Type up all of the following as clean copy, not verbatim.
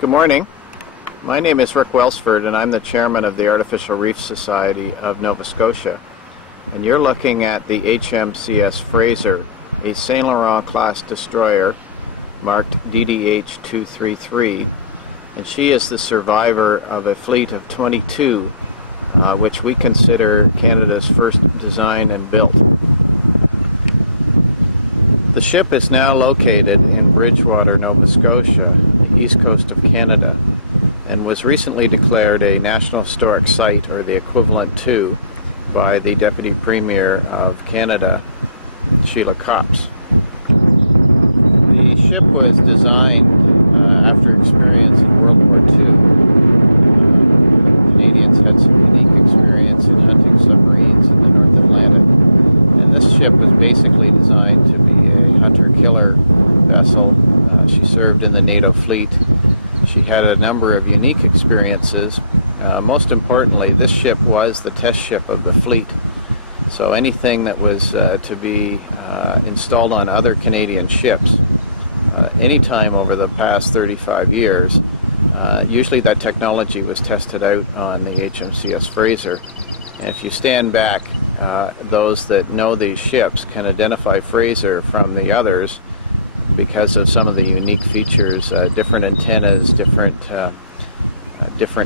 Good morning. My name is Rick Welsford and I'm the chairman of the Artificial Reef Society of Nova Scotia. And you're looking at the HMCS Fraser, a Saint Laurent class destroyer marked DDH-233. And she is the survivor of a fleet of 22, which we consider Canada's first designed and built. The ship is now located in Bridgewater, Nova Scotia, on the east coast of Canada, and was recently declared a National Historic Site, or the equivalent to, by the Deputy Premier of Canada, Sheila Copps. The ship was designed after experience in World War II. Canadians had some unique experience in hunting submarines in the North Atlantic, and this ship was basically designed to be a hunter-killer vessel. She served in the NATO fleet. She had a number of unique experiences. Most importantly, this ship was the test ship of the fleet. So anything that was to be installed on other Canadian ships, anytime over the past 35 years, usually that technology was tested out on the HMCS Fraser. And if you stand back, those that know these ships can identify Fraser from the others because of some of the unique features, different antennas, different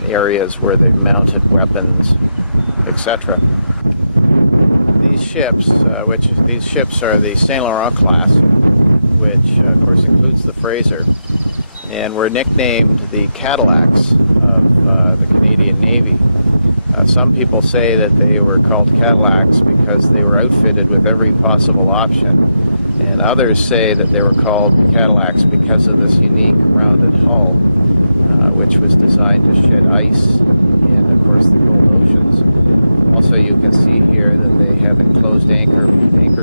areas where they've mounted weapons, etc. These ships, these ships are the Saint Laurent class, which of course includes the Fraser, and were nicknamed the Cadillacs of the Canadian Navy. Some people say that they were called Cadillacs because they were outfitted with every possible option, and others say that they were called Cadillacs because of this unique rounded hull, which was designed to shed ice in, of course, the cold oceans. Also, you can see here that they have enclosed anchor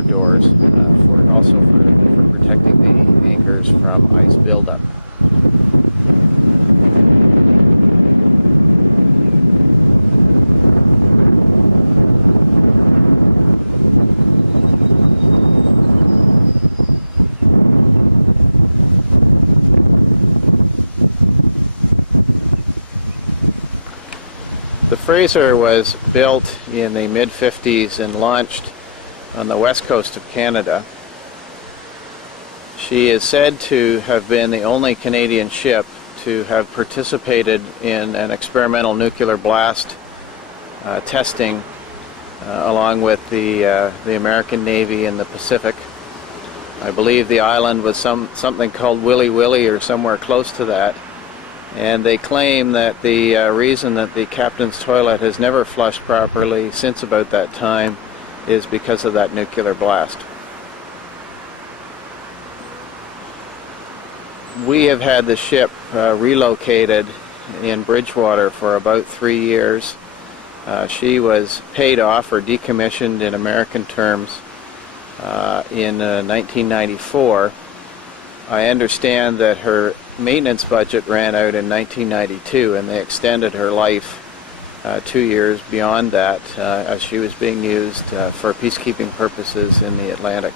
doors, also for protecting the anchors from ice buildup. The Fraser was built in the mid-50s and launched on the west coast of Canada. She is said to have been the only Canadian ship to have participated in an experimental nuclear blast testing along with the American Navy in the Pacific. I believe the island was something called Willy Willy or somewhere close to that. And they claim that the reason that the captain's toilet has never flushed properly since about that time is because of that nuclear blast. We have had the ship relocated in Bridgewater for about 3 years. She was paid off or decommissioned in American terms in 1994. I understand that her maintenance budget ran out in 1992 and they extended her life 2 years beyond that as she was being used for peacekeeping purposes in the Atlantic.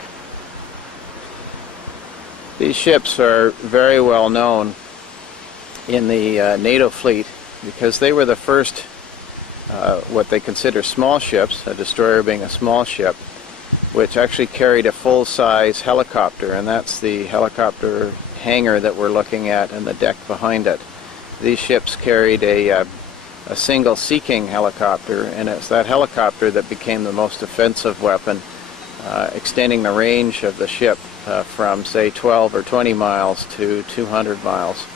These ships are very well known in the NATO fleet because they were the first what they consider small ships, a destroyer being a small ship, which actually carried a full-size helicopter, and that's the helicopter hangar that we're looking at and the deck behind it. These ships carried a single Sea King helicopter, and it's that helicopter that became the most offensive weapon, extending the range of the ship from say 12 or 20 miles to 200 miles.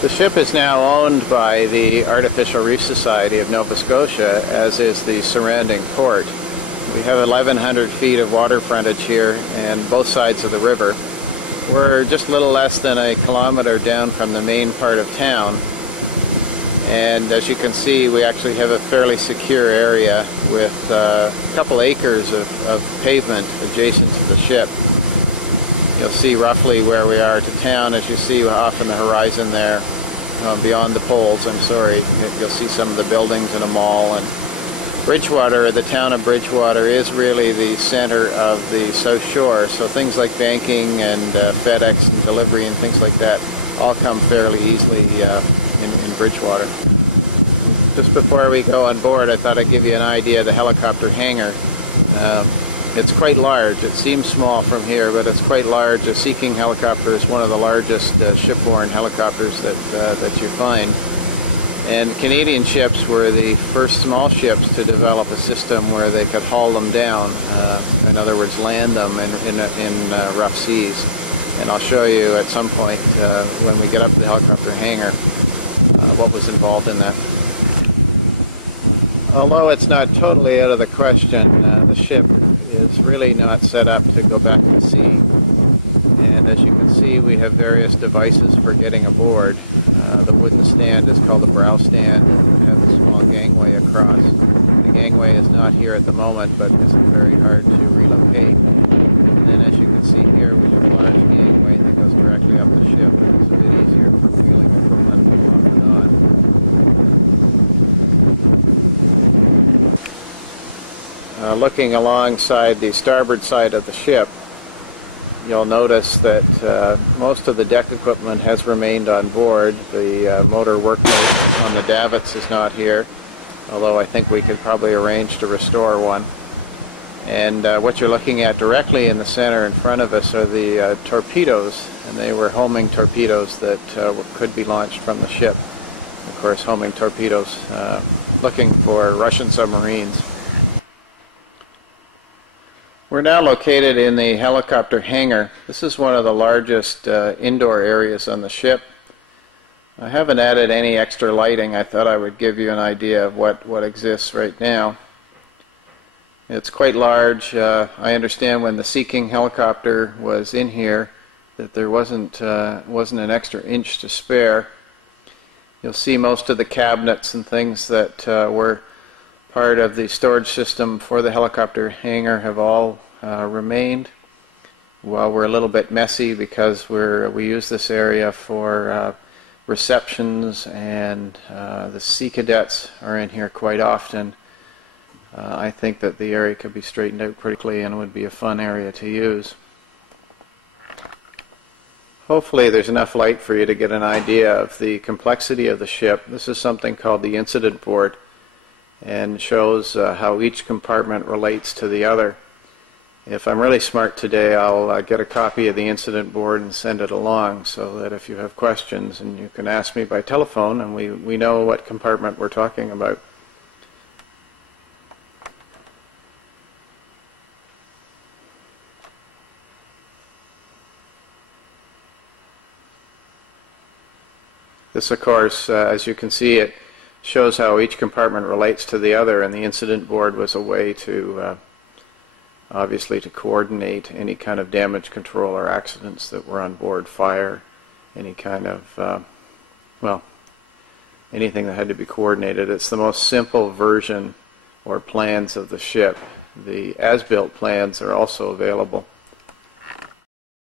The ship is now owned by the Artificial Reef Society of Nova Scotia, as is the surrounding port. We have 1,100 feet of water frontage here and both sides of the river. We're just a little less than a kilometer down from the main part of town, and as you can see, we actually have a fairly secure area with a couple acres of pavement adjacent to the ship. You'll see roughly where we are to town as you see off in the horizon there, beyond the poles, I'm sorry. You'll see some of the buildings in a mall, and Bridgewater, the town of Bridgewater, is really the center of the South Shore, so things like banking and FedEx and delivery and things like that all come fairly easily in Bridgewater. Just before we go on board, I thought I'd give you an idea of the helicopter hangar. It's quite large. It seems small from here, but it's quite large. A Sea King helicopter is one of the largest shipborne helicopters that you find. And Canadian ships were the first small ships to develop a system where they could haul them down. In other words, land them in rough seas. And I'll show you at some point when we get up to the helicopter hangar what was involved in that. Although it's not totally out of the question, the ship is really not set up to go back to sea. And as you can see, we have various devices for getting aboard. The wooden stand is called the brow stand, and we have a small gangway across. The gangway is not here at the moment, but isn't very hard to relocate. And then as you can see here, we have a large gangway that goes directly up the ship. It's a bit easier for wheeling it from one off and on. Looking alongside the starboard side of the ship, you'll notice that most of the deck equipment has remained on board. The motor workbench on the davits is not here, although I think we could probably arrange to restore one. And what you're looking at directly in the center in front of us are the torpedoes, and they were homing torpedoes that could be launched from the ship. Of course, homing torpedoes looking for Russian submarines. We're now located in the helicopter hangar. This is one of the largest indoor areas on the ship. I haven't added any extra lighting. I thought I would give you an idea of what exists right now. It's quite large. I understand when the Sea King helicopter was in here that there wasn't an extra inch to spare. You'll see most of the cabinets and things that were part of the storage system for the helicopter hangar have all remained. Well, we're a little bit messy because we use this area for receptions, and the Sea Cadets are in here quite often. I think that the area could be straightened out pretty quickly and would be a fun area to use. Hopefully there's enough light for you to get an idea of the complexity of the ship. This is something called the incident board, and shows how each compartment relates to the other. If I'm really smart today, I'll get a copy of the incident board and send it along, so that if you have questions, and you can ask me by telephone, and we know what compartment we're talking about. This, of course, as you can see, it shows how each compartment relates to the other, and the incident board was a way to obviously to coordinate any kind of damage control or accidents that were on board, fire, any kind of well, anything that had to be coordinated. It's the most simple version or plans of the ship. The as-built plans are also available.